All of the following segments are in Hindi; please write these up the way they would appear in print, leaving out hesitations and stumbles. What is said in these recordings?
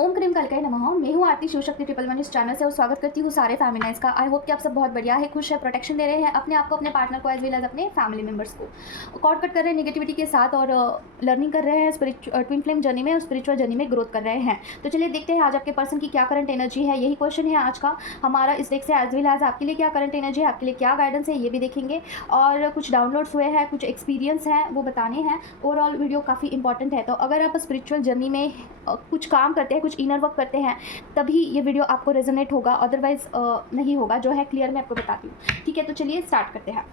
ओम क्रीम कलकई नमः। मैं हूँ आरती शिवशक्ति 111 इस चैनल से और स्वागत करती हूँ सारे फैमिलीज का। आई होप कि आप सब बहुत बढ़िया है, खुश है, प्रोटेक्शन दे रहे हैं अपने आप को, अपने पार्टनर को, एज वेल एज अपने फैमिली मेंबर्स को कॉर्ड कट कर रहे हैं नेगेटिविटी के साथ और लर्निंग कर रहे हैं ट्विन फ्लेम जर्नी में और स्पिरिचुअल जर्नी में ग्रोथ कर रहे हैं। तो चलिए देखते हैं आज आपके पर्सन की क्या करंट एनर्जी है। यही क्वेश्चन है आज का हमारा इस डेक से, एज वेल एज आपके लिए क्या करंट एनर्जी है, आपके लिए क्या गाइडेंस है, ये भी देखेंगे। और कुछ डाउनलोड्स हुए हैं, कुछ एक्सपीरियंस हैं, वो बताने हैं। ओवरऑल वीडियो काफ़ी इंपॉर्टेंट है। तो अगर आप स्पिरिचुअल जर्नी में कुछ काम करते हैं, कुछ इनर वर्क करते हैं, तभी ये वीडियो आपको रेजोनेट होगा, अदरवाइज नहीं होगा। जो है क्लियर मैं आपको बताती हूँ, ठीक है। तो चलिए स्टार्ट करते हैं।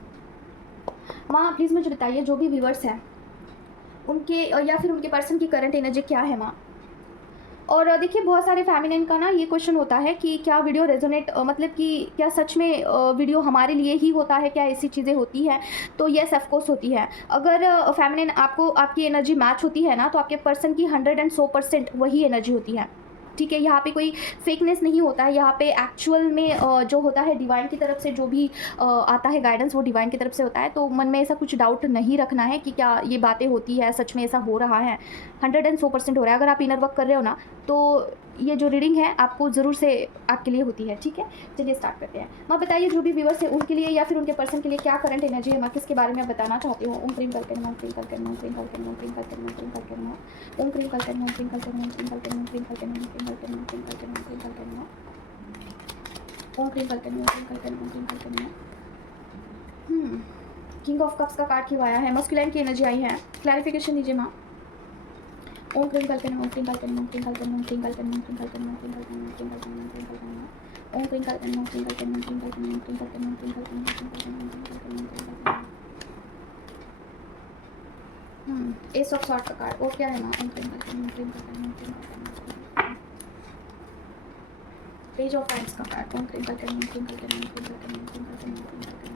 माँ प्लीज़ मुझे बताइए जो भी व्यूवर्स हैं उनके या फिर उनके पर्सन की करंट एनर्जी क्या है माँ। और देखिए बहुत सारे फैमिलियन का ना ये क्वेश्चन होता है कि क्या वीडियो रेजोनेट मतलब कि क्या सच में वीडियो हमारे लिए ही होता है, क्या ऐसी चीज़ें होती हैं। तो येस ऑफ कोर्स होती है। अगर फैमिलियन आपको आपकी एनर्जी मैच होती है ना, तो आपके पर्सन की 100% वही एनर्जी होती है, ठीक है। यहाँ पे कोई फेकनेस नहीं होता है। यहाँ पे एक्चुअल में जो होता है डिवाइन की तरफ से जो भी आता है गाइडेंस, वो डिवाइन की तरफ से होता है। तो मन में ऐसा कुछ डाउट नहीं रखना है कि क्या ये बातें होती है, सच में ऐसा हो रहा है। 100% हो रहा है। अगर आप इनर वर्क कर रहे हो ना, तो ये जो रीडिंग है आपको ज़रूर से आपके लिए होती है, ठीक है। चलिए स्टार्ट करते हैं। माँ बताइए जो भी व्यूवर्स है उनके लिए या फिर उनके पर्सन के लिए क्या करंट एनर्जी है माँ, किसके बारे में बताना चाहती हूँ। ओम क्रीम करके ओम क्रीम करके ओम क्रीम करके ओम क्रीम करके ओम क्रीम करके ओम क्रीम करके ओम क्रीम करके ओम क्रीम करके ओम क्रीम करके ओम क्रीम करके ओम क्रीम करके ओम क्रीम करके ओम क्रीम करके ओम क्रीम करके ओम क्रीम करके किंग ऑफ कप्स का कार्ड क्यों आया है, मस्कुलाइन की एनर्जी आई है, क्लैरिफिकेशन दीजिए माँ। ओम क्रीम कलकन ओम क्रीम कलकन ओम क्रीम कलकन ओम क्रीम कलकन ओम क्रीम कलकन ओम क्रीम कलकन ओम क्रीम कलकन ओम क्रीम कलकन ओम क्रीम कलकन ओम क्रीम कलकन ओम क्रीम कलकन ओम क्रीम कलकन ओम क्रीम कलकन ओम क्रीम कलकन ओम क्रीम कलकन ओम क्रीम कलकन एस ऑफ सॉर्ड का कार्ड और क्या है ना। ओम क्रीम कलकन ओम क्रीम कलकन ओम क्रीम कलकन पेज ऑफ वाइंड्स का कार्ड ओम क्रीम कलकन ओम क्रीम कलकन ओम क्रीम कलकन ओम क्रीम कलकन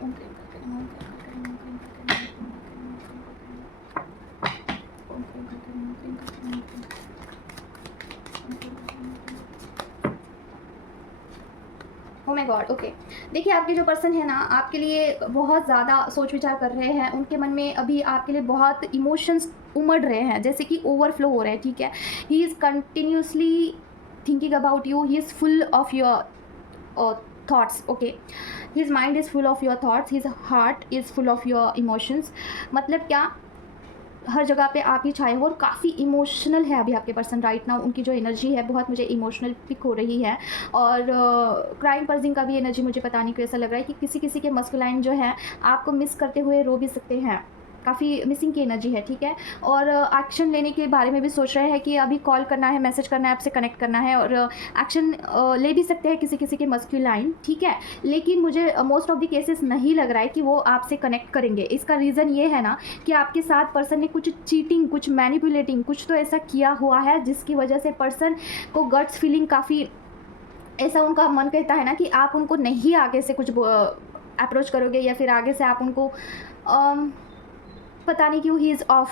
ओम क्रीम कलकन ओम क्रीम कलकन ओम क्रीम कलकन ओम क्रीम कलकन ओह माय गॉड। ओके देखिए आपके जो पर्सन है ना, आपके लिए बहुत ज़्यादा सोच विचार कर रहे हैं। उनके मन में अभी आपके लिए बहुत इमोशंस उमड़ रहे हैं, जैसे कि ओवरफ्लो हो रहे हैं, ठीक है। He is continuously thinking about you, he is full of your thoughts, okay. His mind is full of your thoughts, his heart is full of your emotions. मतलब क्या, हर जगह पे आप ही छाए हो और काफ़ी इमोशनल है अभी आपके पर्सन राइट नाउ। उनकी जो एनर्जी है बहुत मुझे इमोशनल पिक हो रही है। और क्राइम पर्सन का भी एनर्जी मुझे पता नहीं क्यों ऐसा लग रहा है कि किसी किसी के मस्कुलाइन जो है आपको मिस करते हुए रो भी सकते हैं। काफ़ी मिसिंग की एनर्जी है, ठीक है। और एक्शन लेने के बारे में भी सोच रहे हैं कि अभी कॉल करना है, मैसेज करना है, आपसे कनेक्ट करना है और एक्शन ले भी सकते हैं किसी किसी के मस्कुलाइन, ठीक है। लेकिन मुझे मोस्ट ऑफ द केसेस नहीं लग रहा है कि वो आपसे कनेक्ट करेंगे। इसका रीज़न ये है ना कि आपके साथ पर्सन ने कुछ चीटिंग, कुछ मैनिपुलेटिंग, कुछ तो ऐसा किया हुआ है जिसकी वजह से पर्सन को गट्स फीलिंग काफ़ी ऐसा उनका मन कहता है ना कि आप उनको नहीं आगे से कुछ अप्रोच करोगे या फिर आगे से आप उनको पता नहीं क्यों ही इज़ ऑफ,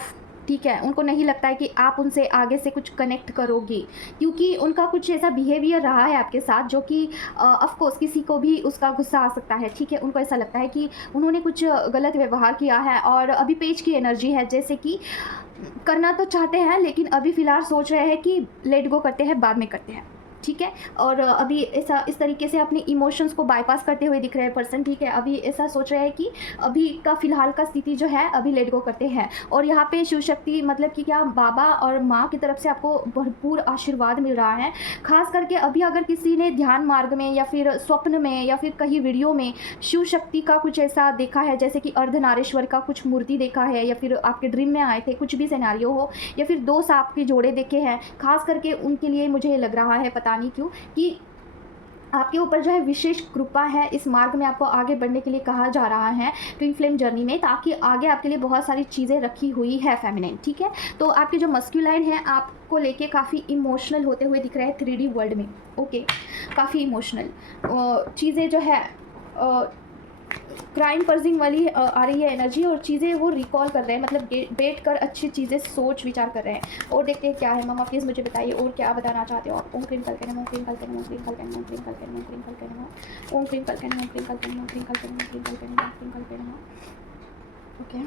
ठीक है। उनको नहीं लगता है कि आप उनसे आगे से कुछ कनेक्ट करोगी, क्योंकि उनका कुछ ऐसा बिहेवियर रहा है आपके साथ जो कि ऑफ कोर्स किसी को भी उसका गुस्सा आ सकता है, ठीक है। उनको ऐसा लगता है कि उन्होंने कुछ गलत व्यवहार किया है और अभी पेज की एनर्जी है, जैसे कि करना तो चाहते हैं लेकिन अभी फ़िलहाल सोच रहे हैं कि लेट गो करते हैं, बाद में करते हैं, ठीक है। और अभी ऐसा इस तरीके से अपने इमोशंस को बाईपास करते हुए दिख रहे हैं पर्सन, ठीक है। अभी ऐसा सोच रहे हैं कि अभी का फ़िलहाल का स्थिति जो है अभी लेट गो करते हैं। और यहाँ पे शिव शक्ति मतलब कि क्या, बाबा और माँ की तरफ से आपको भरपूर आशीर्वाद मिल रहा है। खास करके अभी अगर किसी ने ध्यान मार्ग में या फिर स्वप्न में या फिर कहीं वीडियो में शिव शक्ति का कुछ ऐसा देखा है, जैसे कि अर्धनारेश्वर का कुछ मूर्ति देखा है, या फिर आपके ड्रीम में आए थे, कुछ भी सिनेरियो हो, या फिर 2 सांप के जोड़े देखे हैं, खास करके उनके लिए मुझे लग रहा है पता नहीं क्यों कि आपके ऊपर जो है विशेष कृपा है। इस मार्ग में आपको आगे बढ़ने के लिए कहा जा रहा है ट्विन फ्लेम जर्नी में, ताकि आगे आपके लिए बहुत सारी चीज़ें रखी हुई है फेमिनिन, ठीक है। तो आपके जो मस्कुलाइन है आपको लेके काफ़ी इमोशनल होते हुए दिख रहे हैं 3D वर्ल्ड में, ओके। काफ़ी इमोशनल चीज़ें जो है क्राइम पर्सिंग वाली आ रही है एनर्जी, और चीज़ें वो रिकॉल कर रहे हैं, मतलब बैठ कर अच्छी चीज़ें सोच विचार कर रहे हैं। और देखते हैं क्या है मामा, प्लीज़ मुझे बताइए और क्या बताना चाहते हो आप। ओम क्रीम कलकन ओम क्रीम कलकन ओम क्रीम कलकन ओम क्रीम कलकन ओम क्रीम कलकन ओम क्रीम कलकन ओम क्रीम कलकन ओम क्रीम कलकन ओम क्रीम कलकन ओम क्रीम कलकन ओके।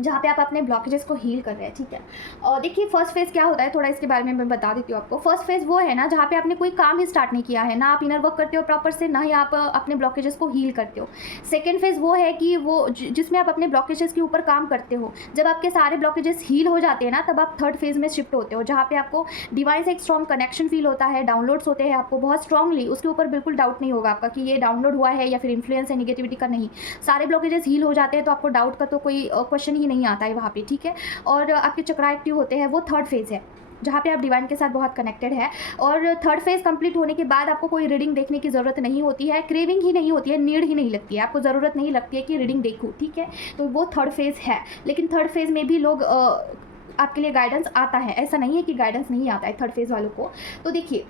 जहाँ पे आप अपने ब्लॉकेजेस को हील कर रहे हैं, ठीक है। और देखिए फर्स्ट फेज़ क्या होता है, थोड़ा इसके बारे में मैं बता देती हूँ आपको। फर्स्ट फेज़ वो है ना जहाँ पे आपने कोई काम ही स्टार्ट नहीं किया है, ना आप इनर वर्क करते हो प्रॉपर से, ना ही आप अपने ब्लॉकेजेस को हील करते हो। सेकंड फेज़ वो है कि वो जिसमें आप अपने ब्लॉकेजेस के ऊपर काम करते हो। जब आपके सारे ब्लॉकेजेस हील हो जाते हैं ना, तब आप थर्ड फेज़ में शिफ्ट होते हो, जहाँ पे आपको डिवाइन से एक स्ट्रॉन्ग कनेक्शन फील होता है, डाउनलोड्स होते हैं आपको बहुत स्ट्रांगली, उसके ऊपर बिल्कुल डाउट नहीं होगा आपका कि ये डाउनलोड हुआ है या फिर इन्फ्लुएंस है नेगेटिविटी का, नहीं। सारे ब्लॉकेजेस हील हो जाते हैं तो आपको डाउट का तो कोई क्वेश्चन ही नहीं आता है वहाँ पे, ठीक है। और आपके चक्रा एक्टिव होते हैं, वो थर्ड फेज़ है जहाँ पे आप डिवाइन के साथ बहुत कनेक्टेड है। और थर्ड फेज़ कंप्लीट होने के बाद आपको कोई रीडिंग देखने की ज़रूरत नहीं होती है, क्रेविंग ही नहीं होती है, नीड ही नहीं लगती है, आपको ज़रूरत नहीं लगती है कि रीडिंग देखूँ, ठीक है। तो वो थर्ड फेज़ है। लेकिन थर्ड फेज़ में भी लोग आपके लिए गाइडेंस आता है, ऐसा नहीं है कि गाइडेंस नहीं आता है थर्ड फेज़ वालों को। तो देखिए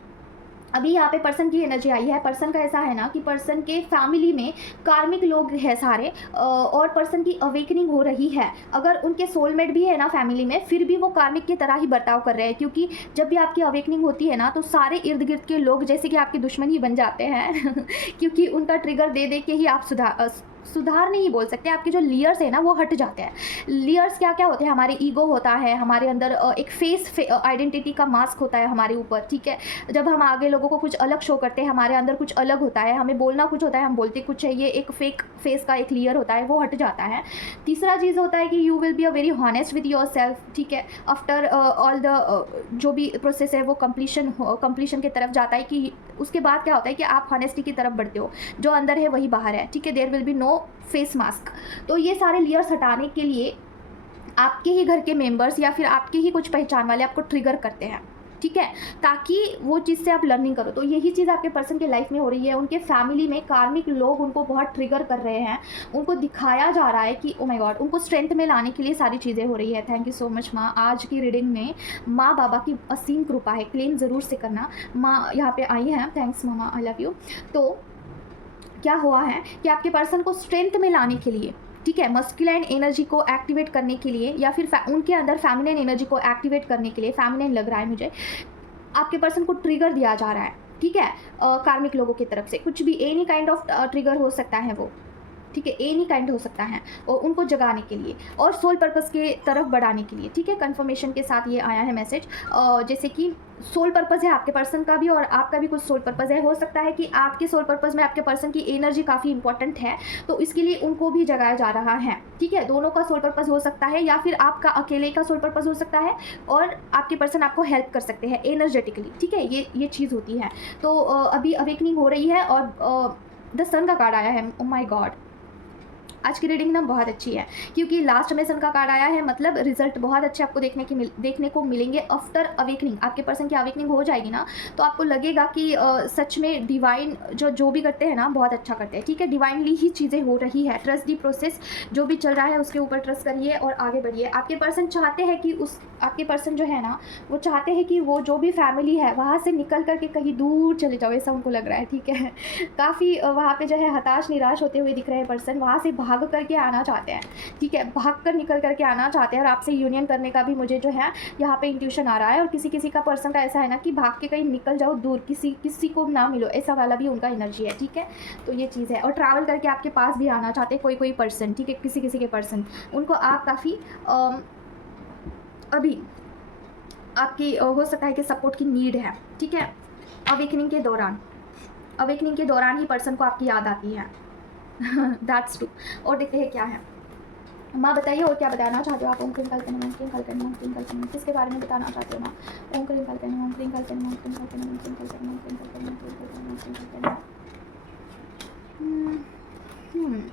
अभी यहाँ पे पर्सन की एनर्जी आई है। पर्सन का ऐसा है ना कि पर्सन के फैमिली में कार्मिक लोग हैं सारे, और पर्सन की अवेकनिंग हो रही है। अगर उनके सोलमेट भी है ना फैमिली में, फिर भी वो कार्मिक की तरह ही बर्ताव कर रहे हैं, क्योंकि जब भी आपकी अवेकनिंग होती है ना तो सारे इर्द गिर्द के लोग जैसे कि आपके दुश्मन ही बन जाते हैं क्योंकि उनका ट्रिगर दे दे के ही आप सुधार नहीं बोल सकते, आपके जो लेयर्स है ना वो हट जाते हैं। लेयर्स क्या क्या होते हैं, हमारे ईगो होता है, हमारे अंदर एक फेस आइडेंटिटी का मास्क होता है हमारे ऊपर, ठीक है। जब हम आगे लोगों को कुछ अलग शो करते हैं, हमारे अंदर कुछ अलग होता है, हमें बोलना कुछ होता है, हम बोलते कुछ है, ये एक फेक फेस का एक लेयर होता है, वो हट जाता है। तीसरा चीज़ होता है कि you will be a very honest with your self, ठीक है। आफ्टर ऑल द जो भी प्रोसेस है वो कंप्लीशन की तरफ जाता है, कि उसके बाद क्या होता है कि आप हॉनेस्टी की तरफ बढ़ते हो, जो अंदर है वही बाहर है, ठीक है। There will be no face mask. तो ये सारे लेयर्स हटाने के लिए आपके ही घर के मेंबर्स या फिर आपके ही कुछ पहचान वाले आपको ट्रिगर करते हैं, ठीक है, ताकि वो चीज़ से आप लर्निंग करो। तो यही चीज़ आपके पर्सन के लाइफ में हो रही है। उनके फैमिली में कार्मिक लोग उनको बहुत ट्रिगर कर रहे हैं, उनको दिखाया जा रहा है कि ओ माय गॉड, उनको स्ट्रेंथ में लाने के लिए सारी चीज़ें हो रही है। थैंक यू सो मच माँ। आज की रीडिंग में माँ बाबा की असीम कृपा है, क्लेम ज़रूर से करना। माँ यहाँ पे आई हैं, thanks mama, I love you. तो क्या हुआ है कि आपके पर्सन को स्ट्रेंथ में लाने के लिए, ठीक है, मस्कुलाइन एनर्जी को एक्टिवेट करने के लिए, या फिर उनके अंदर फेमिनिन एनर्जी को एक्टिवेट करने के लिए, फेमिनिन लग रहा है मुझे, आपके पर्सन को ट्रिगर दिया जा रहा है, ठीक है। कार्मिक लोगों की तरफ से कुछ भी एनी काइंड ऑफ ट्रिगर हो सकता है वो, ठीक है, एनी काइंड हो सकता है, और उनको जगाने के लिए और सोल पर्पस के तरफ बढ़ाने के लिए, ठीक है। कंफर्मेशन के साथ ये आया है मैसेज, जैसे कि सोल पर्पस है आपके पर्सन का भी और आपका भी कुछ सोल पर्पस है। हो सकता है कि आपके सोल पर्पस में आपके पर्सन की एनर्जी काफ़ी इंपॉर्टेंट है, तो इसके लिए उनको भी जगाया जा रहा है, ठीक है। दोनों का सोल पर्पस हो सकता है, या फिर आपका अकेले का सोल पर्पस हो सकता है, और आपके पर्सन आपको हेल्प कर सकते हैं एनर्जेटिकली, ठीक है। ये चीज़ होती है। तो अभी अवेकनिंग हो रही है, और द सन का कार्ड आया है। ओ माय गॉड, आज की रीडिंग ना बहुत अच्छी है, क्योंकि लास्ट में सन का कार्ड आया है, मतलब रिजल्ट बहुत अच्छे आपको देखने को मिलेंगे आफ्टर अवेकनिंग। आपके पर्सन की अवेकनिंग हो जाएगी ना, तो आपको लगेगा कि सच में डिवाइन जो भी करते हैं ना बहुत अच्छा करते हैं, ठीक है। डिवाइनली ही चीज़ें हो रही है। ट्रस्ट दी प्रोसेस, जो भी चल रहा है उसके ऊपर ट्रस्ट करिए और आगे बढ़िए। आपके पर्सन चाहते हैं कि आपके पर्सन जो है ना वो चाहते हैं कि वो जो भी फैमिली है वहाँ से निकल करके कहीं दूर चले जाओ, ऐसा उनको लग रहा है, ठीक है। काफ़ी वहाँ पे जो है हताश निराश होते हुए दिख रहे हैं पर्सन, वहाँ से भाग करके आना चाहते हैं, ठीक है, भाग कर निकल करके आना चाहते हैं, और आपसे यूनियन करने का भी मुझे जो है यहाँ पे इंट्यूशन आ रहा है। और किसी का पर्सन का ऐसा है ना कि भाग के कहीं निकल जाओ दूर, किसी को ना मिलो, ऐसा वाला भी उनका एनर्जी है, ठीक है। तो ये चीज़ है। और ट्रैवल करके आपके पास भी आना चाहते हैं कोई पर्सन, ठीक है, किसी के पर्सन, उनको आप काफ़ी अभी आपकी हो सकता है कि सपोर्ट की नीड है, ठीक है। अवेकनिंग के दौरान ही पर्सन को आपकी याद आती है दैट्स ट्रू। और देखते हैं क्या है। माँ बताइए और क्या बताना चाहते हो आप। ओम क्लीम कल्पना, ओम क्लीम कल्पना, ओम क्लीम कल्पना, किसके बारे में बताना चाहते हो माँ। ओम क्लीम कल्पना, ओम क्लीम कल्पना, ओम क्लीम कल्पना, ओम क्लीम कल्पना, ओम क्लीम कल्पना, ओम क्लीम कल्पना, ओम क्लीम कल्पना।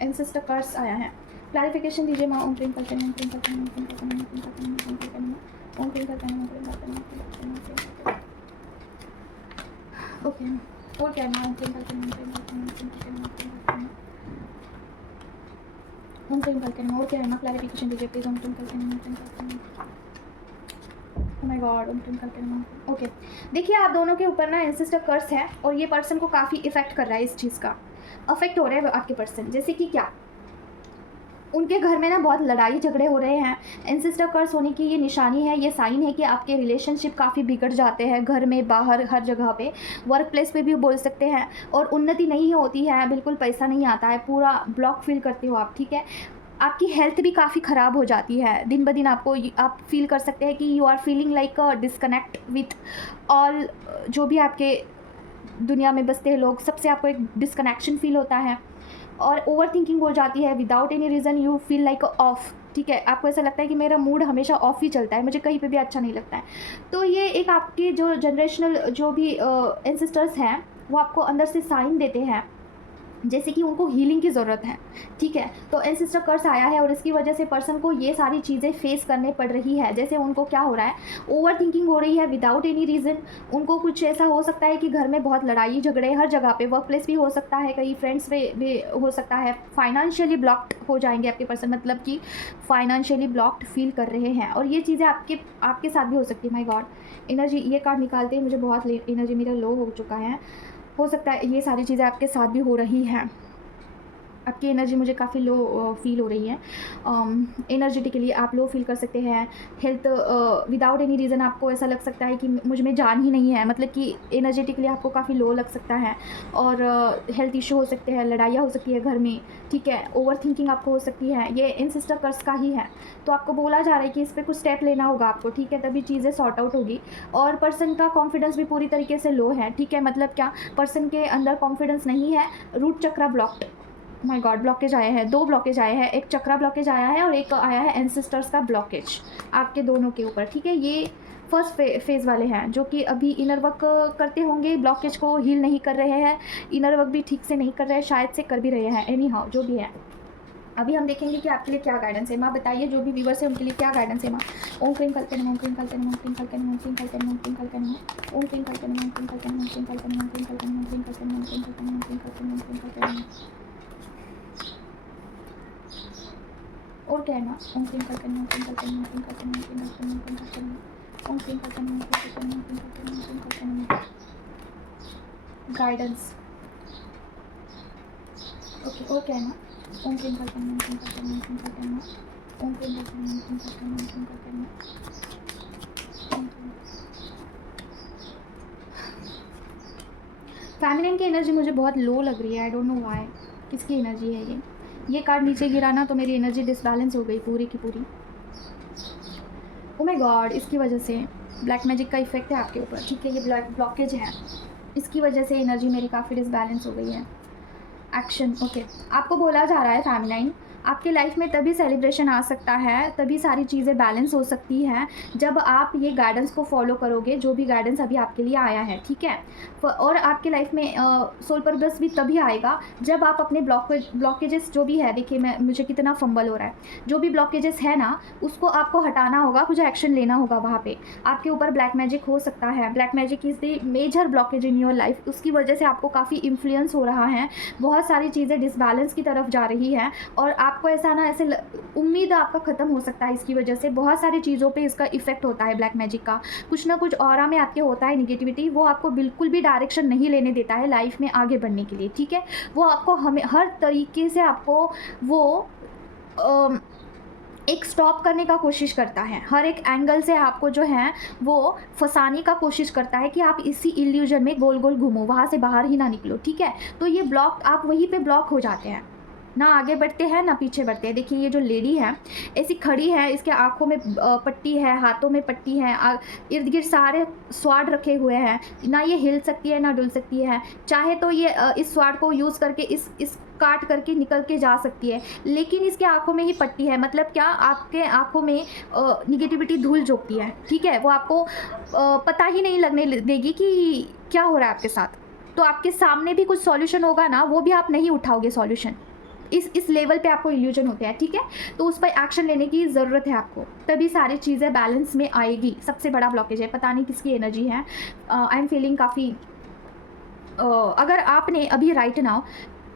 एंसेस्टर कर्स आया है, क्लैरिफिकेशन दीजिए माँ। ओम क्लीम कल्पना, ओम क्लीम कल्पना, ओम क्लीम कल्पना, ओम क्लीम कल्पना, ओम क्लीम कल्पना, ओम क्लीम कल्पना, ओम क्लीम कल्पना, ओम क्लीम कल्पना। ओके, और क्या है माँ। ओम क्लीम कल्पना, ओम क्लीम कल्पना, ओम क्लीम कल्पना, ओम क्लीम कल्पना, ओम क्लीम कल्पना, और क्या है माँ। क्लैरिफिकेशन दीजिए प्लीज। ओम क्लीम कल्पना, ओम क्लीम कल्पना, ओह माय गॉड, ओम क्लीम कल्पना। ओके, देखिए आप दोनों के ऊपर ना एंसेस्टर कर्स है, और ये पर्सन को काफ़ी इफेक्ट कर रहा है, इस चीज़ का अफेक्ट हो रहा है आपके पर्सन। जैसे कि क्या, उनके घर में ना बहुत लड़ाई झगड़े हो रहे हैं। एंसेस्टर कर्स होने की ये निशानी है, ये साइन है कि आपके रिलेशनशिप काफ़ी बिगड़ जाते हैं, घर में बाहर हर जगह पे, वर्क प्लेस पे भी बोल सकते हैं। और उन्नति नहीं होती है, बिल्कुल पैसा नहीं आता है, पूरा ब्लॉक फील करते हो आप, ठीक है। आपकी हेल्थ भी काफ़ी ख़राब हो जाती है दिन ब दिन। आप फील कर सकते हैं कि you are feeling like disconnect with all, जो भी आपके दुनिया में बसते हैं लोग, सबसे आपको एक डिस्कनेक्शन फील होता है। और ओवर थिंकिंग हो जाती है without any reason, you feel like of, ठीक है। आपको ऐसा लगता है कि मेरा मूड हमेशा ऑफ ही चलता है, मुझे कहीं पे भी अच्छा नहीं लगता है। तो ये एक आपके जो जनरेशनल जो भी एंसेस्टर्स हैं, वो आपको अंदर से साइन देते हैं जैसे कि उनको हीलिंग की ज़रूरत है, ठीक है। तो एंसेस्टर कर्स आया है और इसकी वजह से पर्सन को ये सारी चीज़ें फेस करने पड़ रही है। जैसे उनको क्या हो रहा है, ओवर थिंकिंग हो रही है विदाउट एनी रीज़न। उनको कुछ ऐसा हो सकता है कि घर में बहुत लड़ाई झगड़े हर जगह पे, वर्क प्लेस भी हो सकता है, कई फ्रेंड्स में भी हो सकता है। फाइनेंशियली ब्लॉक्ड हो जाएंगे आपके पर्सन, मतलब कि फाइनेंशियली ब्लॉक्ड फील कर रहे हैं। और ये चीज़ें आपके साथ भी हो सकती है। माय गॉड, एनर्जी, ये कार्ड निकालते ही मुझे बहुत एनर्जी मेरा लो हो चुका है। हो सकता है ये सारी चीज़ें आपके साथ भी हो रही हैं। आपकी एनर्जी मुझे काफ़ी लो फील हो रही है। एनर्जेटिकली आप लो फील कर सकते हैं। हेल्थ विदाउट एनी रीज़न आपको ऐसा लग सकता है कि मुझ में जान ही नहीं है, मतलब कि एनर्जेटिकली आपको काफ़ी लो लग सकता है। और हेल्थ इशू हो सकते हैं, लड़ाइयाँ हो सकती है घर में, ठीक है। ओवर थिंकिंग आपको हो सकती है, ये एंसेस्टर कर्स का ही है। तो आपको बोला जा रहा है कि इस पर कुछ स्टेप लेना होगा आपको, ठीक है, तभी चीज़ें सॉर्ट आउट होगी। और पर्सन का कॉन्फिडेंस भी पूरी तरीके से लो है, ठीक है। मतलब क्या, पर्सन के अंदर कॉन्फिडेंस नहीं है। Root chakra blocked, my God, blockage आए हैं, 2 ब्लॉकेज आए हैं। एक चक्रा ब्लॉकेज आया है और एक आया है एंसेस्टर्स का ब्लॉकेज आपके दोनों के ऊपर, ठीक है। ये फर्स्ट फेज़ वाले हैं जो कि अभी इनर वर्क करते होंगे, ब्लॉकेज को हील नहीं कर रहे हैं, इनर वर्क भी ठीक से नहीं कर रहे हैं, शायद से कर भी रहे हैं। एनी हाउ जो भी है, अभी हम देखेंगे कि आपके लिए क्या गाइडेंस है। माँ बताइए, जो भी व्यूवर्स है उनके लिए क्या गाइडेंस है। माँ ओम क्रीम कलते नमः, ओम क्रीम कलते नमः, ओम क्रीम कलते नमः, ओम क्रीम कलते नमः, ओम क्रीम कलते नमः, ओम क्रीम कलते नमः, ओम क्रीम कलते नमः, ओम क्रीम कलते नमः, ओम क्रीम कलते नमः, ओम क्रीम कलते नमः, ओम क्रीम कलते नमः, ओम क्रीम कलते नमः, ओम क्रीम कलते नमः। और क्या है ना, ओम क्रीम कलते नमः, ओम क्रीम कलते नमः, ओम क्रीम कलते नमः, ओम क्रीम कलते नमः, ओम क्रीम कलते नमः, ओम क्रीम कलते नमः, ओम क्रीम कलते नमः, ओम क्रीम कलते नमः। Guidance, okay. और क्या है ना, ओम क्रीम कलते नमः, ओम क्रीम कलते नमः, ओम क्रीम कलते नमः, ओम क्रीम कलते नमः, ओम क्रीम कलते नमः, ओम क्रीम कलते नमः। फेमिनिन की एनर्जी मुझे बहुत लो लग रही है, आई डोंट नो व्हाई। किसकी एनर्जी है ये कार्ड नीचे गिरा ना तो मेरी एनर्जी डिसबैलेंस हो गई पूरी की पूरी। ओ माय गॉड, इसकी वजह से ब्लैक मैजिक का इफेक्ट है आपके ऊपर, ठीक है। ये ब्लॉकेज है, इसकी वजह से एनर्जी मेरी काफ़ी डिसबैलेंस हो गई है। Action, okay. आपको बोला जा रहा है फेमिनाइन, आपके लाइफ में तभी सेलिब्रेशन आ सकता है, तभी सारी चीज़ें बैलेंस हो सकती हैं जब आप ये गाइडेंस को फॉलो करोगे, जो भी गाइडेंस अभी आपके लिए आया है, ठीक है। और आपके लाइफ में सोल पर्पस भी तभी आएगा जब आप अपने ब्लॉकेजेस जो भी है, देखिए मुझे कितना फंबल हो रहा है, जो भी ब्लॉकेजेस है ना उसको आपको हटाना होगा, कुछ एक्शन लेना होगा। वहाँ पे आपके ऊपर ब्लैक मैजिक हो सकता है, black magic is the major blockage in your life. उसकी वजह से आपको काफ़ी इन्फ्लुएंस हो रहा है, बहुत सारी चीज़ें डिसबैलेंस की तरफ जा रही हैं और आपको ऐसा ना ऐसे उम्मीद आपका ख़त्म हो सकता है। इसकी वजह से बहुत सारी चीज़ों पे इसका इफेक्ट होता है ब्लैक मैजिक का। कुछ ना कुछ ऑरा में आपके होता है निगेटिविटी, वो आपको बिल्कुल भी डायरेक्शन नहीं लेने देता है लाइफ में आगे बढ़ने के लिए, ठीक है। वो आपको हमें हर तरीके से आपको वो एक स्टॉप करने का कोशिश करता है, हर एक एंगल से आपको जो है वो फंसाने का कोशिश करता है कि आप इसी इल्यूजन में गोल गोल घूमो, वहाँ से बाहर ही ना निकलो, ठीक है। तो ये ब्लॉक, आप वहीं पे ब्लॉक हो जाते हैं, ना आगे बढ़ते हैं ना पीछे बढ़ते हैं। देखिए ये जो लेडी है ऐसी खड़ी है, इसके आँखों में पट्टी है, हाथों में पट्टी है, इर्द गिर्द सारे स्वाड रखे हुए हैं, ना ये हिल सकती है ना डुल सकती है। चाहे तो ये इस स्वाड को यूज़ करके इस काट करके निकल के जा सकती है, लेकिन इसके आंखों में ही पट्टी है। मतलब क्या, आपके आंखों में निगेटिविटी धूल झोंकती है, ठीक है। वो आपको पता ही नहीं लगने देगी कि क्या हो रहा है आपके साथ। तो आपके सामने भी कुछ सॉल्यूशन होगा ना, वो भी आप नहीं उठाओगे सॉल्यूशन। इस लेवल पे आपको इल्यूजन होते हैं, ठीक है। तो उस पर एक्शन लेने की ज़रूरत है आपको, तभी सारी चीज़ें बैलेंस में आएगी। सबसे बड़ा ब्लॉकेज है, पता नहीं किसकी एनर्जी है। आई एम फीलिंग काफ़ी, अगर आपने अभी राइट नाउ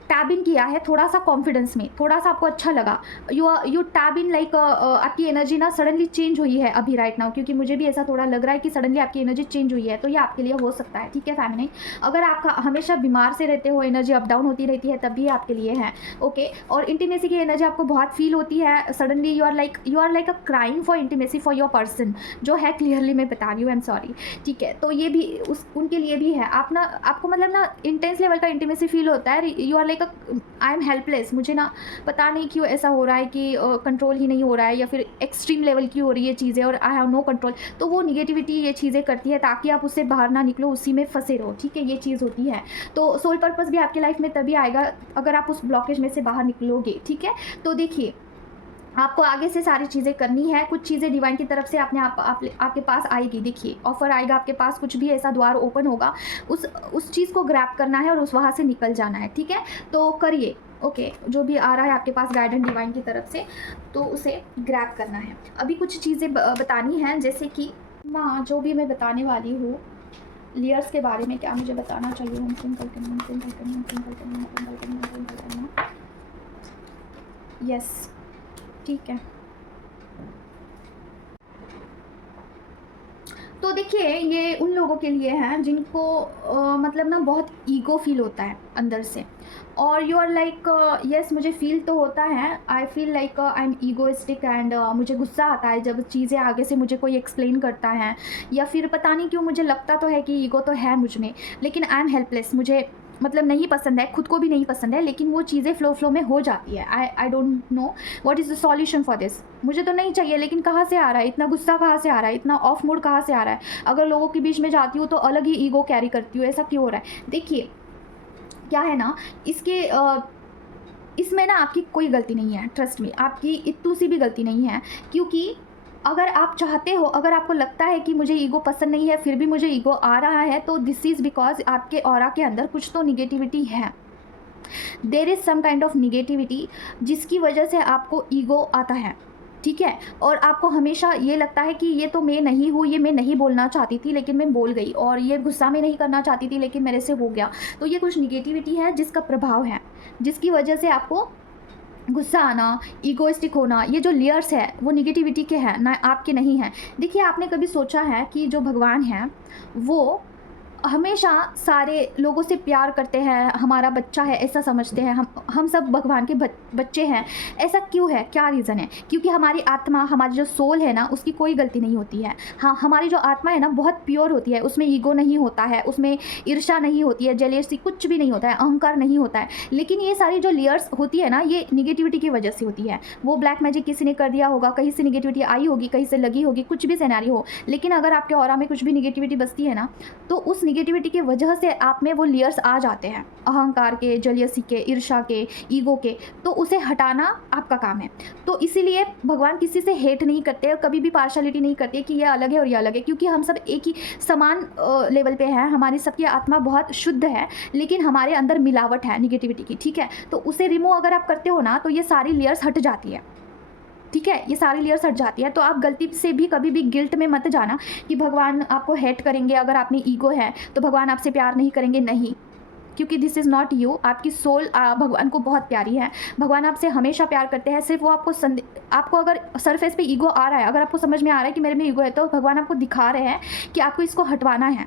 टैब इन किया है थोड़ा सा कॉन्फिडेंस में, थोड़ा सा आपको अच्छा लगा, यू टैब इन लाइक आपकी एनर्जी ना सडनली चेंज हुई है अभी राइट नाउ, क्योंकि मुझे भी ऐसा थोड़ा लग रहा है कि सडनली आपकी एनर्जी चेंज हुई है। तो ये आपके लिए हो सकता है, ठीक है फैमिली। अगर आप हमेशा बीमार से रहते हो, एनर्जी अप डाउन होती रहती है, तब भी आपके लिए है, ओके। और इंटीमेसी की एनर्जी आपको बहुत फील होती है, suddenly you are like a crying for intimacy for your person, जो है क्लियरली मैं बता रही हूँ, आई एम सॉरी, ठीक है। तो ये भी उनके लिए भी है। आपको मतलब ना इंटेंस लेवल का इंटीमेसी फील होता है, you are like like I am helpless, मुझे ना पता नहीं क्यों ऐसा हो रहा है कि कंट्रोल ही नहीं हो रहा है, या फिर एक्सट्रीम लेवल की हो रही है चीज़ें और आई हैव नो कंट्रोल। तो वो निगेटिविटी ये चीज़ें करती है ताकि आप उससे बाहर ना निकलो, उसी में फंसे रहो, ठीक है, ये चीज़ होती है। तो सोल पर्पस भी आपकी लाइफ में तभी आएगा अगर आप उस ब्लॉकेज में से बाहर निकलोगे, ठीक है। तो देखिए, आपको आगे से सारी चीज़ें करनी है, कुछ चीज़ें डिवाइन की तरफ से अपने आपके पास आएगी। देखिए, ऑफ़र आएगा आपके पास, कुछ भी ऐसा द्वार ओपन होगा, उस चीज़ को ग्रैब करना है और उस वहाँ से निकल जाना है, ठीक है। तो करिए, ओके, जो भी आ रहा है आपके पास गाइडेंस डिवाइन की तरफ से, तो उसे ग्रैब करना है। अभी कुछ चीज़ें बतानी हैं, जैसे कि माँ, जो भी मैं बताने वाली हूँ लेयर्स के बारे में, क्या मुझे बताना चाहिए? यस, ठीक है। तो देखिए, ये उन लोगों के लिए हैं जिनको मतलब ना बहुत ईगो फील होता है अंदर से, और यू आर लाइक यस, मुझे फील तो होता है, I feel like I M egoistic and मुझे गुस्सा आता है जब चीज़ें आगे से मुझे कोई एक्सप्लेन करता है, या फिर पता नहीं क्यों मुझे लगता तो है कि ईगो तो है मुझ में, लेकिन आई एम हेल्पलेस, मुझे मतलब नहीं पसंद है, खुद को भी नहीं पसंद है, लेकिन वो चीज़ें फ्लो में हो जाती है। I don't know what is the solution for this. मुझे तो नहीं चाहिए, लेकिन कहाँ से आ रहा है इतना गुस्सा, कहाँ से आ रहा है इतना ऑफ मूड, कहाँ से आ रहा है? अगर लोगों के बीच में जाती हूँ तो अलग ही ईगो कैरी करती हूँ, ऐसा क्यों हो रहा है? देखिए, क्या है ना, इसमें ना आपकी कोई गलती नहीं है, ट्रस्ट मी, आपकी इतनी सी भी गलती नहीं है, क्योंकि अगर आप चाहते हो, अगर आपको लगता है कि मुझे ईगो पसंद नहीं है फिर भी मुझे ईगो आ रहा है, तो दिस इज़ बिकॉज आपके ऑरा के अंदर कुछ तो निगेटिविटी है। There is some kind of negativity जिसकी वजह से आपको ईगो आता है, ठीक है। और आपको हमेशा ये लगता है कि ये तो मैं नहीं हूँ, ये मैं नहीं बोलना चाहती थी लेकिन मैं बोल गई, और ये गुस्सा में नहीं करना चाहती थी लेकिन मेरे से हो गया। तो ये कुछ निगेटिविटी है जिसका प्रभाव है, जिसकी वजह से आपको गुस्सा आना, ईगोइस्टिक होना, ये जो लेयर्स है वो निगेटिविटी के हैं, ना आपके नहीं हैं। देखिए, आपने कभी सोचा है कि जो भगवान हैं वो हमेशा सारे लोगों से प्यार करते हैं, हमारा बच्चा है ऐसा समझते हैं, हम सब भगवान के बच्चे हैं, ऐसा क्यों है? क्या रीज़न है? क्योंकि हमारी आत्मा, हमारी जो सोल है ना, उसकी कोई गलती नहीं होती है। हाँ, हमारी जो आत्मा है ना बहुत प्योर होती है, उसमें ईगो नहीं होता है, उसमें ईर्ष्या नहीं होती है, जेलेसी कुछ भी नहीं होता है, अहंकार नहीं होता है। लेकिन ये सारी जो लेयर्स होती है ना, ये निगेटिविटी की वजह से होती है। वो ब्लैक मैजिक किसी ने कर दिया होगा, कहीं से निगेटिविटी आई होगी, कहीं से लगी होगी, कुछ भी सिनेरियो हो, लेकिन अगर आपके ऑरा में कुछ भी निगेटिविटी बसती है ना, तो उस निगेटिविटी की वजह से आप में वो लेयर्स आ जाते हैं, अहंकार के, जलियसी के, ईर्ष्या के, ईगो के। तो उसे हटाना आपका काम है। तो इसीलिए भगवान किसी से हेट नहीं करते और कभी भी पार्शलिटी नहीं करते कि ये अलग है और ये अलग है, क्योंकि हम सब एक ही समान लेवल पे हैं। हमारी सबकी आत्मा बहुत शुद्ध है, लेकिन हमारे अंदर मिलावट है निगेटिविटी की, ठीक है। तो उसे रिमूव अगर आप करते हो ना, तो ये सारी लेयर्स हट जाती है, ठीक है, ये सारी लेयर्स हट जाती है। तो आप गलती से भी कभी भी गिल्ट में मत जाना कि भगवान आपको हेट करेंगे, अगर आप में ईगो है तो भगवान आपसे प्यार नहीं करेंगे, नहीं, क्योंकि दिस इज़ नॉट यू। आपकी सोल भगवान को बहुत प्यारी है, भगवान आपसे हमेशा प्यार करते हैं। सिर्फ वो आपको अगर सरफेस पे ईगो आ रहा है, अगर आपको समझ में आ रहा है कि मेरे में ईगो है, तो भगवान आपको दिखा रहे हैं कि आपको इसको हटवाना है,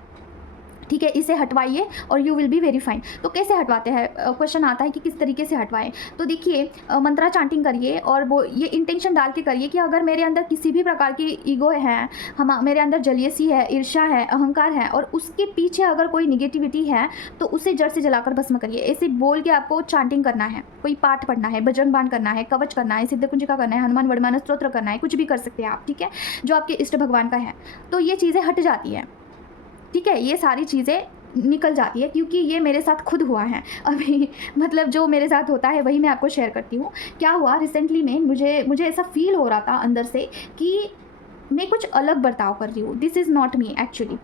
ठीक है, इसे हटवाइए और you will be very fine. तो कैसे हटवाते हैं? क्वेश्चन आता है कि किस तरीके से हटवाएं। तो देखिए, मंत्रा चांटिंग करिए और वो ये इंटेंशन डाल के करिए कि अगर मेरे अंदर किसी भी प्रकार की ईगो है, मेरे अंदर जलियसी है, ईर्ष्या है, अहंकार है, और उसके पीछे अगर कोई निगेटिविटी है, तो उसे जड़ से जलाकर भस्म करिए। ऐसे बोल के आपको चांटिंग करना है, कोई पाठ पढ़ना है, बजरंग बाण करना है, कवच करना है, सिद्ध कुंजिका करना है, हनुमान वर्धमान स्तोत्र करना है, कुछ भी कर सकते हैं आप, ठीक है, जो आपके इष्ट भगवान का है। तो ये चीज़ें हट जाती है, ठीक है, ये सारी चीज़ें निकल जाती है, क्योंकि ये मेरे साथ खुद हुआ है अभी। मतलब जो मेरे साथ होता है वही मैं आपको शेयर करती हूँ। क्या हुआ रिसेंटली में, मुझे ऐसा फील हो रहा था अंदर से कि मैं कुछ अलग बर्ताव कर रही हूँ, this is not me actually.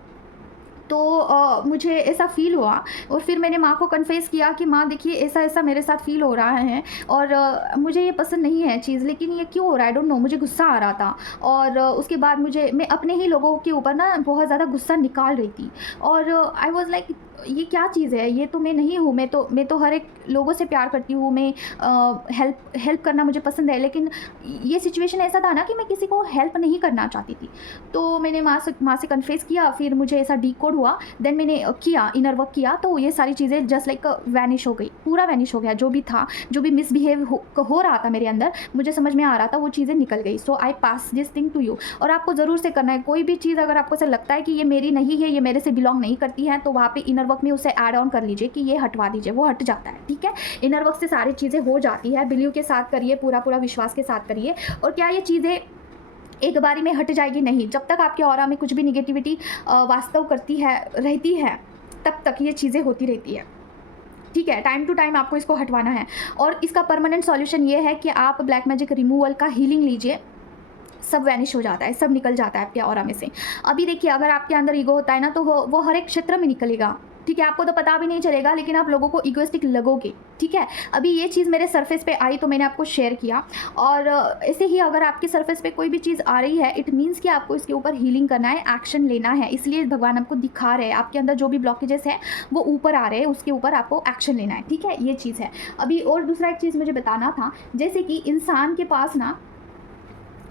तो मुझे ऐसा फ़ील हुआ और फिर मैंने माँ को कन्फेस किया कि माँ देखिए, ऐसा ऐसा मेरे साथ फ़ील हो रहा है और मुझे ये पसंद नहीं है चीज़, लेकिन ये क्यों हो रहा है, आई डोंट नो, मुझे गुस्सा आ रहा था। और उसके बाद मैं अपने ही लोगों के ऊपर ना बहुत ज़्यादा गुस्सा निकाल रही थी, और आई वॉज़ लाइक ये क्या चीज़ है, ये तो मैं नहीं हूँ। मैं तो हर एक लोगों से प्यार करती हूँ, मैं हेल्प करना मुझे पसंद है, लेकिन ये सिचुएशन ऐसा था ना कि मैं किसी को हेल्प नहीं करना चाहती थी। तो मैंने माँ से कन्फेस किया, फिर मुझे ऐसा डिकोड हुआ, देन मैंने किया, इनर वर्क किया, तो ये सारी चीज़ें जस्ट लाइक वैनिश हो गई, पूरा वैनिश हो गया। जो भी था, जो भी मिसबिहेव हो रहा था मेरे अंदर, मुझे समझ में आ रहा था, वो चीज़ें निकल गई। सो आई पास दिस थिंग टू यू। और आपको ज़रूर से करना है, कोई भी चीज़ अगर आपको ऐसा लगता है कि ये मेरी नहीं है, ये मेरे से बिलोंग नहीं करती है, तो वहाँ पे इनर वर्क में उसे ऐड ऑन कर लीजिए कि ये हटवा दीजिए, वो हट जाता है। ठीक है, इनर वर्क से सारी चीज़ें हो जाती है। बिलीव के साथ करिए, पूरा पूरा विश्वास के साथ करिए। और क्या ये चीज़ें एक बारी में हट जाएगी? नहीं। जब तक आपके ऑरा में कुछ भी निगेटिविटी वास्तव करती है, रहती है, तब तक ये चीज़ें होती रहती है। ठीक है, टाइम टू टाइम आपको इसको हटवाना है। और इसका परमानेंट सॉल्यूशन ये है कि आप ब्लैक मैजिक रिमूवल का हीलिंग लीजिए, सब वैनिश हो जाता है, सब निकल जाता है आपके ऑरा में से। अभी देखिए, अगर आपके अंदर ईगो होता है ना, तो वो हर एक क्षेत्र में निकलेगा। ठीक है, आपको तो पता भी नहीं चलेगा, लेकिन आप लोगों को ईगोइस्टिक लगोगे। ठीक है, अभी ये चीज़ मेरे सरफेस पे आई तो मैंने आपको शेयर किया। और ऐसे ही अगर आपके सरफेस पे कोई भी चीज़ आ रही है, इट मीन्स कि आपको इसके ऊपर हीलिंग करना है, एक्शन लेना है। इसलिए भगवान आपको दिखा रहे हैं, आपके अंदर जो भी ब्लॉकेजेस है वो ऊपर आ रहे हैं, उसके ऊपर आपको एक्शन लेना है। ठीक है, ये चीज़ है। अभी और दूसरा एक चीज़ मुझे बताना था, जैसे कि इंसान के पास ना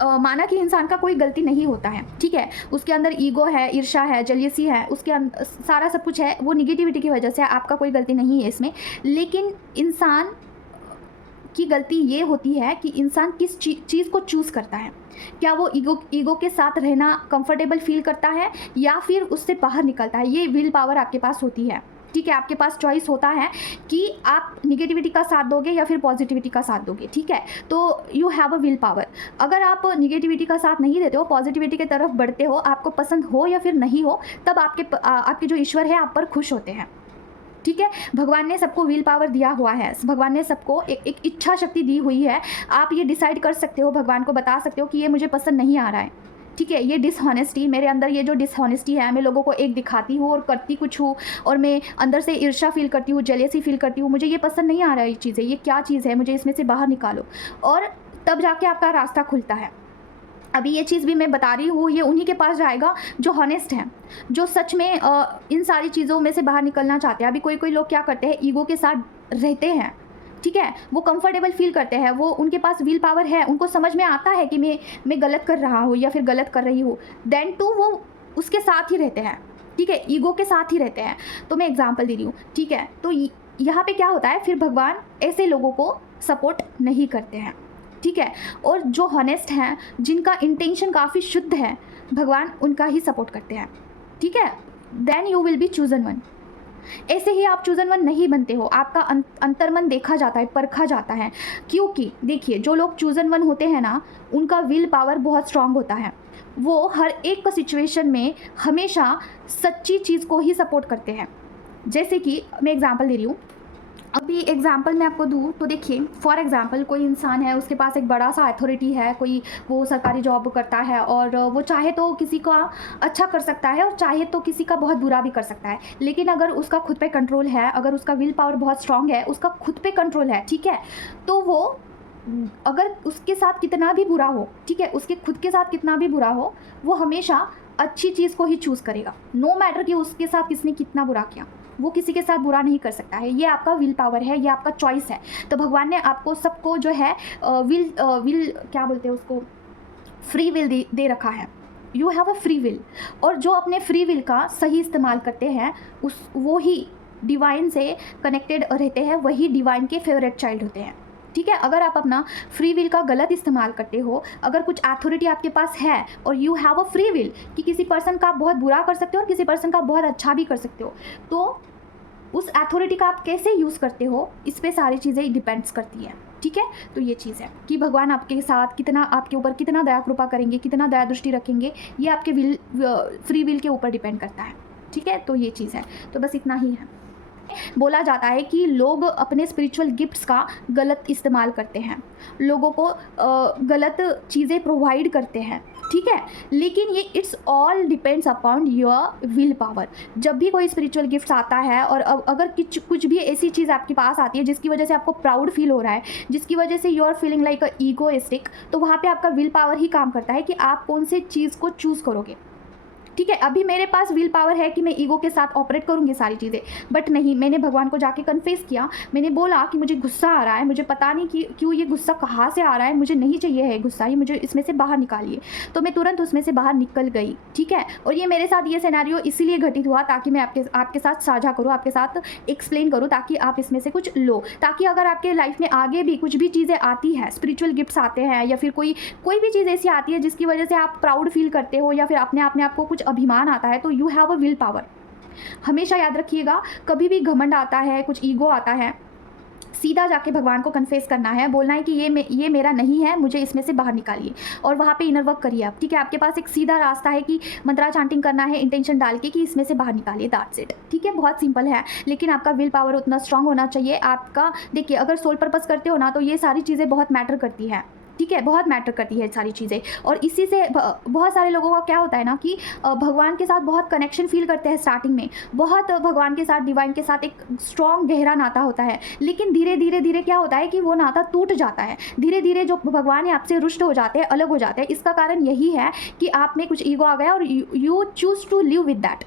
माना कि इंसान का कोई गलती नहीं होता है। ठीक है, उसके अंदर ईगो है, ईर्ष्या है, जलियसी है, उसके अंदर सारा सब कुछ है, वो निगेटिविटी की वजह से। आपका कोई गलती नहीं है इसमें। लेकिन इंसान की गलती ये होती है कि इंसान किस चीज़ को चूज़ करता है। क्या वो ईगो के साथ रहना कंफर्टेबल फील करता है, या फिर उससे बाहर निकलता है? ये विल पावर आपके पास होती है। ठीक है, आपके पास चॉइस होता है कि आप निगेटिविटी का साथ दोगे या फिर पॉजिटिविटी का साथ दोगे। ठीक है, तो you have a will power. अगर आप निगेटिविटी का साथ नहीं देते हो, पॉजिटिविटी की तरफ बढ़ते हो, आपको पसंद हो या फिर नहीं हो, तब आपके जो ईश्वर है आप पर खुश होते हैं। ठीक है, भगवान ने सबको विल पावर दिया हुआ है, भगवान ने सबको एक इच्छा शक्ति दी हुई है। आप ये डिसाइड कर सकते हो, भगवान को बता सकते हो कि ये मुझे पसंद नहीं आ रहा है। ठीक है, ये डिसऑनेस्टी मेरे अंदर, ये जो डिसऑनेस्टी है, मैं लोगों को एक दिखाती हूँ और करती कुछ हूँ, और मैं अंदर से ईर्ष्या फील करती हूँ, जेलेसी फील करती हूँ, मुझे ये पसंद नहीं आ रहा है, ये चीज़ें, ये क्या चीज़ है, मुझे इसमें से बाहर निकालो। और तब जाके आपका रास्ता खुलता है। अभी ये चीज़ भी मैं बता रही हूँ, ये उन्हीं के पास जाएगा जो हॉनेस्ट हैं, जो सच में इन सारी चीज़ों में से बाहर निकलना चाहते हैं। अभी कोई लोग क्या करते हैं, ईगो के साथ रहते हैं। ठीक है, वो कंफर्टेबल फील करते हैं, वो उनके पास विल पावर है, उनको समझ में आता है कि मैं गलत कर रहा हूँ या फिर गलत कर रही हूँ, देन टू वो उसके साथ ही रहते हैं। ठीक है, ईगो के साथ ही रहते हैं। तो मैं एग्जांपल दे रही हूँ। ठीक है, तो यहाँ पे क्या होता है, फिर भगवान ऐसे लोगों को सपोर्ट नहीं करते हैं। ठीक है, और जो हॉनेस्ट हैं, जिनका इंटेंशन काफ़ी शुद्ध है, भगवान उनका ही सपोर्ट करते हैं। ठीक है, then you will be chosen one. ऐसे ही आप चूजन वन नहीं बनते हो, आपका अंतर्मन देखा जाता है, परखा जाता है। क्योंकि देखिए, जो लोग चूजन वन होते हैं ना, उनका विल पावर बहुत स्ट्रांग होता है। वो हर एक सिचुएशन में हमेशा सच्ची चीज़ को ही सपोर्ट करते हैं। जैसे कि मैं एग्जांपल दे रही हूँ, अभी एग्जाम्पल मैं आपको दूँ तो देखिए, फॉर एग्जांपल कोई इंसान है, उसके पास एक बड़ा सा अथॉरिटी है, कोई वो सरकारी जॉब करता है, और वो चाहे तो किसी का अच्छा कर सकता है और चाहे तो किसी का बहुत बुरा भी कर सकता है। लेकिन अगर उसका खुद पे कंट्रोल है, अगर उसका विल पावर बहुत स्ट्रांग है, उसका खुद पे कंट्रोल है, ठीक है, तो वो अगर उसके साथ कितना भी बुरा हो, ठीक है, उसके खुद के साथ कितना भी बुरा हो, वो हमेशा अच्छी चीज़ को ही चूज़ करेगा। नो मैटर कि उसके साथ किसने कितना बुरा किया, वो किसी के साथ बुरा नहीं कर सकता है। ये आपका विल पावर है, ये आपका चॉइस है। तो भगवान ने आपको सबको जो है विल क्या बोलते हैं उसको, फ्री विल दे रखा है। You have a free will. और जो अपने फ्री विल का सही इस्तेमाल करते हैं, वो ही डिवाइन से कनेक्टेड रहते हैं, वही डिवाइन के फेवरेट चाइल्ड होते हैं। ठीक है, अगर आप अपना फ्री विल का गलत इस्तेमाल करते हो, अगर कुछ अथॉरिटी आपके पास है और you have a free will कि किसी पर्सन का आप बहुत बुरा कर सकते हो और किसी पर्सन का बहुत अच्छा भी कर सकते हो, तो उस अथॉरिटी का आप कैसे यूज़ करते हो, इस पे सारी चीज़ें डिपेंड्स करती हैं। ठीक है, तो ये चीज़ है कि भगवान आपके साथ कितना, आपके ऊपर कितना दया कृपा करेंगे, कितना दया दृष्टि रखेंगे, ये आपके फ्री विल के ऊपर डिपेंड करता है। ठीक है, तो ये चीज़ है। तो बस इतना ही है। बोला जाता है कि लोग अपने स्पिरिचुअल गिफ्ट्स का गलत इस्तेमाल करते हैं, लोगों को गलत चीज़ें प्रोवाइड करते हैं। ठीक है, लेकिन ये it's all depends upon your will power. जब भी कोई स्पिरिचुअल गिफ्ट आता है और अगर कुछ भी ऐसी चीज़ आपके पास आती है जिसकी वजह से आपको प्राउड फील हो रहा है, जिसकी वजह से you are feeling like a egoistic, तो वहाँ पे आपका विल पावर ही काम करता है कि आप कौन से चीज़ को चूज़ करोगे। ठीक है, अभी मेरे पास विल पावर है कि मैं ईगो के साथ ऑपरेट करूँगी सारी चीज़ें, बट नहीं, मैंने भगवान को जाके कन्फेस किया, मैंने बोला कि मुझे गुस्सा आ रहा है, मुझे पता नहीं कि क्यों ये गुस्सा कहाँ से आ रहा है, मुझे नहीं चाहिए है गुस्सा, ये मुझे इसमें से बाहर निकालिए। तो मैं तुरंत उसमें से बाहर निकल गई, ठीक है। और ये मेरे साथ ये सिनेरियो इसीलिए घटित हुआ ताकि मैं आपके साथ साझा करूँ, आपके साथ एक्सप्लेन करूँ, ताकि आप इसमें से कुछ लो, ताकि अगर आपके लाइफ में आगे भी कुछ भी चीज़ें आती है, स्पिरिचुअल गिफ्ट्स आते हैं या फिर कोई भी चीज़ ऐसी आती है जिसकी वजह से आप प्राउड फील करते हो या फिर अपने आप में आपको कुछ अभिमान आता है, तो you have a will power. हमेशा याद रखिएगा, कभी भी घमंड आता है, कुछ ईगो आता है, सीधा जाके भगवान को कन्फेस करना है, बोलना है कि ये मेरा नहीं है, मुझे इसमें से बाहर निकालिए, और वहाँ पे इनर वर्क करिए आप, ठीक है। आपके पास एक सीधा रास्ता है कि मंत्रा चांटिंग करना है, इंटेंशन डाल के कि इसमें से बाहर निकालिए, दैट्स इट, ठीक है। बहुत सिंपल है, लेकिन आपका विल पावर उतना स्ट्रांग होना चाहिए आपका। देखिए, अगर सोल पर्पस करते हो ना, तो ये सारी चीज़ें बहुत मैटर करती है, ठीक है, बहुत मैटर करती है सारी चीज़ें। और इसी से बहुत सारे लोगों का क्या होता है ना कि भगवान के साथ बहुत कनेक्शन फील करते हैं स्टार्टिंग में, बहुत भगवान के साथ, डिवाइन के साथ एक स्ट्रॉन्ग गहरा नाता होता है, लेकिन धीरे धीरे क्या होता है कि वो नाता टूट जाता है, धीरे धीरे जो भगवान है आपसे रुष्ट हो जाते हैं, अलग हो जाते हैं। इसका कारण यही है कि आप में कुछ ईगो आ गया और you choose to live with that,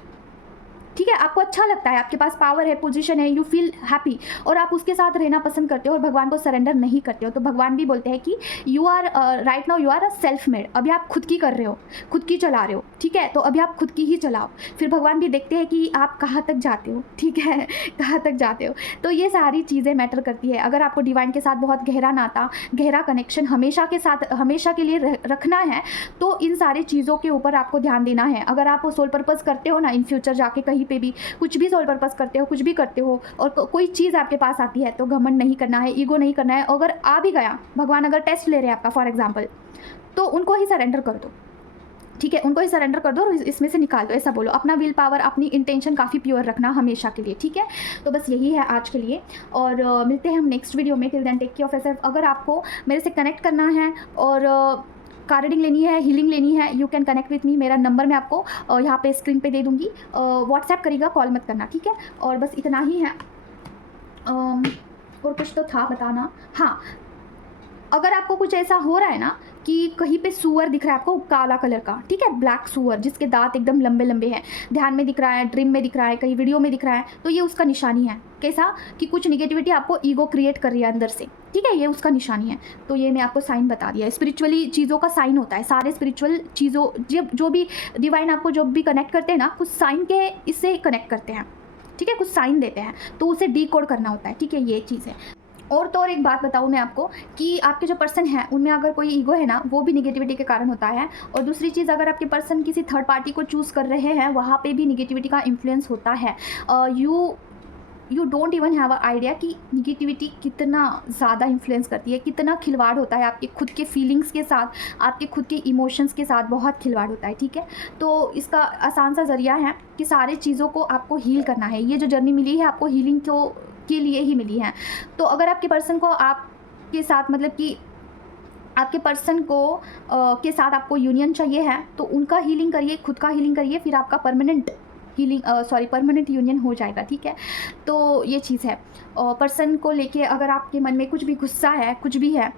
ठीक है। आपको अच्छा लगता है, आपके पास पावर है, पोजीशन है, यू फील हैप्पी, और आप उसके साथ रहना पसंद करते हो और भगवान को सरेंडर नहीं करते हो। तो भगवान भी बोलते हैं कि you are right now you are a self made, अभी आप खुद की कर रहे हो, खुद की चला रहे हो, ठीक है। तो अभी आप खुद की ही चलाओ, फिर भगवान भी देखते हैं कि आप कहाँ तक जाते हो, ठीक है, कहाँ तक जाते हो। तो ये सारी चीज़ें मैटर करती है। अगर आपको डिवाइन के साथ बहुत गहरा नाता, गहरा कनेक्शन हमेशा के साथ, हमेशा के लिए रखना है, तो इन सारी चीज़ों के ऊपर आपको ध्यान देना है। अगर आप सोल पर्पस करते हो ना, इन फ्यूचर जाके कहीं पे भी कुछ भी सोल पर्पस करते हो, कुछ भी करते हो, और कोई चीज़ आपके पास आती है, तो घमंड नहीं करना है, ईगो नहीं करना है। अगर आ भी गया, भगवान अगर टेस्ट ले रहे हैं आपका फॉर एग्जांपल, तो उनको ही सरेंडर कर दो, ठीक है, उनको ही सरेंडर कर दो और इसमें से निकाल दो, ऐसा बोलो। अपना विल पावर, अपनी इंटेंशन काफ़ी प्योर रखना हमेशा के लिए, ठीक है। तो बस यही है आज के लिए, और मिलते हैं हम नेक्स्ट वीडियो में। Till then take care of yourself. अगर आपको मेरे से कनेक्ट करना है और कार्डिंग लेनी है, हीलिंग लेनी है, you can connect with me. मेरा नंबर मैं आपको यहाँ पे स्क्रीन पे दे दूँगी, व्हाट्सएप करिएगा, कॉल मत करना, ठीक है। और बस इतना ही है, और कुछ तो था बताना, हाँ, अगर आपको कुछ ऐसा हो रहा है ना कि कहीं पे सुअर दिख रहा है आपको, काला कलर का, ठीक है, ब्लैक सुअर जिसके दांत एकदम लंबे लंबे हैं, ध्यान में दिख रहा है, ड्रीम में दिख रहा है, कहीं वीडियो में दिख रहा है, तो ये उसका निशानी है। कैसा कि कुछ निगेटिविटी आपको ईगो क्रिएट कर रही है अंदर से, ठीक है, ये उसका निशानी है। तो ये मैं आपको साइन बता दिया, स्पिरिचुअली चीज़ों का साइन होता है, सारे स्पिरिचुअल चीज़ों जो भी डिवाइन आपको जो भी कनेक्ट करते हैं ना, कुछ साइन के इससे कनेक्ट करते हैं, ठीक है, कुछ साइन देते हैं, तो उसे डीकोड करना होता है, ठीक है, ये चीज़ है। और तो और एक बात बताऊँ मैं आपको कि आपके जो पर्सन है उनमें अगर कोई ईगो है ना, वो भी निगेटिविटी के कारण होता है। और दूसरी चीज़, अगर आपके पर्सन किसी थर्ड पार्टी को चूज़ कर रहे हैं, वहाँ पे भी निगेटिविटी का इन्फ्लुएंस होता है। You don't even have a idea कि निगेटिविटी कितना ज़्यादा इन्फ्लुएंस करती है, कितना खिलवाड़ होता है आपके खुद के फीलिंग्स के साथ, आपके खुद के इमोशंस के साथ, बहुत खिलवाड़ होता है, ठीक है। तो इसका आसान सा ज़रिया है कि सारे चीज़ों को आपको हील करना है। ये जो जर्नी मिली है आपको हीलिंग के लिए ही मिली है। तो अगर आपके पर्सन को आपके साथ, मतलब कि आपके पर्सन को के साथ आपको यूनियन चाहिए है, तो उनका हीलिंग करिए, खुद का हीलिंग करिए, फिर आपका परमानेंट यूनियन हो जाएगा, ठीक है। तो ये चीज़ है। पर्सन को लेके अगर आपके मन में कुछ भी गुस्सा है, कुछ भी है,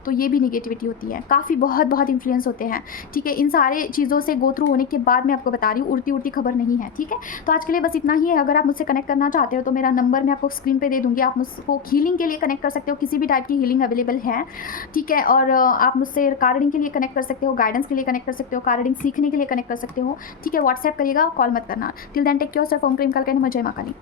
तो ये भी निगेटिविटी होती है, काफ़ी बहुत इन्फ्लुएंस होते हैं, ठीक है। इन सारे चीज़ों से गो थ्रू होने के बाद मैं आपको बता रही हूँ, उड़ती खबर नहीं है, ठीक है। तो आज के लिए बस इतना ही है। अगर आप मुझसे कनेक्ट करना चाहते हो तो मेरा नंबर मैं आपको स्क्रीन पे दे दूँगी, आप मुझको हीलिंग के लिए कनेक्ट कर सकते हो, किसी भी टाइप की हीलिंग अवेलेबल है, ठीक है। और आप मुझसे कार्डिंग के लिए कनेक्ट कर सकते हो, गाइडेंस के लिए कनेक्ट कर सकते हो, कार्डिंग सीखने के लिए कनेक्ट कर सकते हो, ठीक है। व्हाट्सएप करिएगा, कॉल मत करना। Till then take care of yourself. ओम क्रीम कल के नमः, जय मां काली।